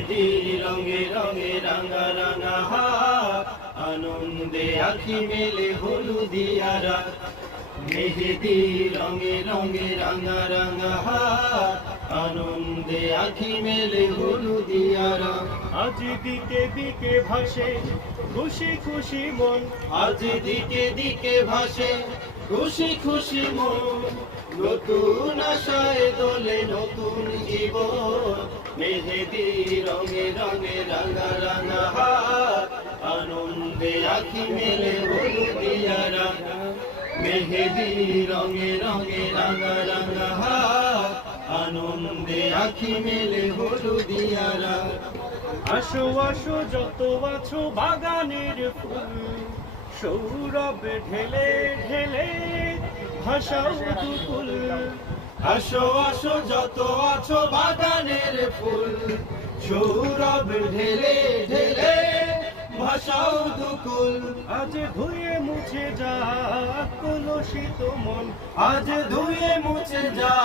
মেহেদি রঙে রঙে রাঙা রাঙা হাত, আনন্দে আখি মেলে হলুদিয়া রাত। মেহেদি রঙে রঙে রাঙা রাঙা হাত, আনন্দে আখি মেলে হলুদিয়া রাত। আজ দিকে দিকে ভাসে খুশি খুশি মন, আজ দিকে দিকে ভাসে খুশি খুশি মন, নতুন আশায় দোলে নতুন জীবন। মেহেদি রঙে রঙে রাঙা রাঙা হাত, আনন্দে আখি মেলে হলুদিয়া রাত। মেহেদি রঙে রঙে রাঙা রাঙা হাত, আনন্দে আখি মেলে হলুদিয়া রাত। আসো আসো যত আছো বাগানের ফুল, সৌরভ ঢেলে ঢেলে ভাসাও দুকুল। আসো আসো যত আছো বাগানের ফুল, সৌরভ ঢেলে ঢেলে ভাসাও দুকুল। আজ ধুয়ে মুছে যাক কলুষিত মন, আজ ধুয়ে মুছে যা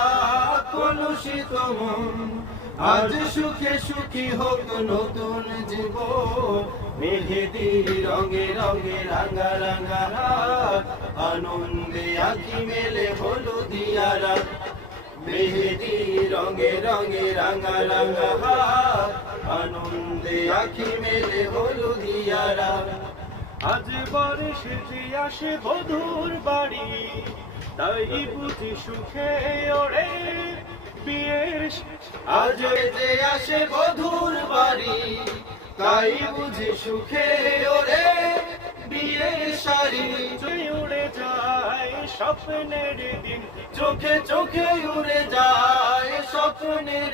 কলুষিত মন। আজ সুখে সুখী হোক নতুন জীবন। মেহেদি রঙে রঙে রাঙা রাঙা হাত, আনন্দে আখি মেলে হলুদিয়া রাত। মেহেদি রঙে রঙে রাঙা রাঙা হাত, আনন্দে আখি মেলে হলুদিয়া রাত। আজ বারে সেজে আসে বধুর বাড়ি, তাই বুঝি সুখে ওড়ে বিয়ের আজ যে আসে বধুর বাড়ি, তাই বুঝি সুখে ওরে বিয়ের শাড়ি। উড়ে যায় স্বপ্নের দিন, চোখে চোখে উড়ে যায় স্বপ্নের,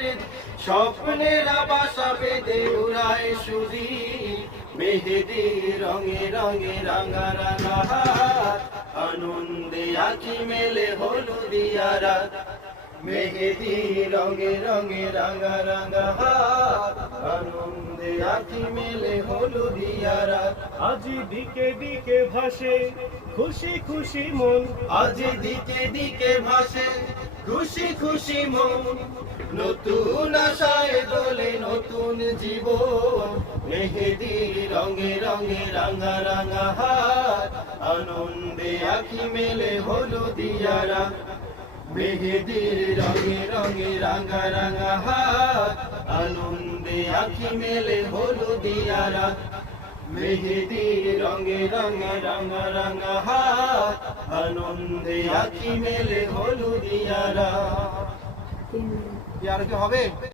স্বপ্নেরা বাসা বেঁধে উড়ায় সুরি। মেহেদি রঙে রঙে রাঙা রাঙা হাত, আনন্দে আখি মেলে হলুদিয়া রাত। মেহেদি রঙে রঙে রাঙা রাঙা হাত, আনন্দে আখি মেলে হলুদিয়া রাত। আজ দিকে দিকে ভাসে খুশি খুশি মন, আজ দিকে দিকে ভাসে খুশি খুশি মন, নতুন আশায় দোলে নতুন জীবন। মেহেদি রঙে রঙে রাঙা রাঙা হাত, আনন্দে আখি মেলে হলুদিয়া রাত। মেহেদি রঙে রঙে রাঙা রাঙা হাত, আনন্দে আখি মেলে হলুদিয়া রাত। মেহেদি রঙে রঙে রাঙা রাঙা হাত, আনন্দে আখি মেলে হলুদিয়া রাত। আর কি হবে?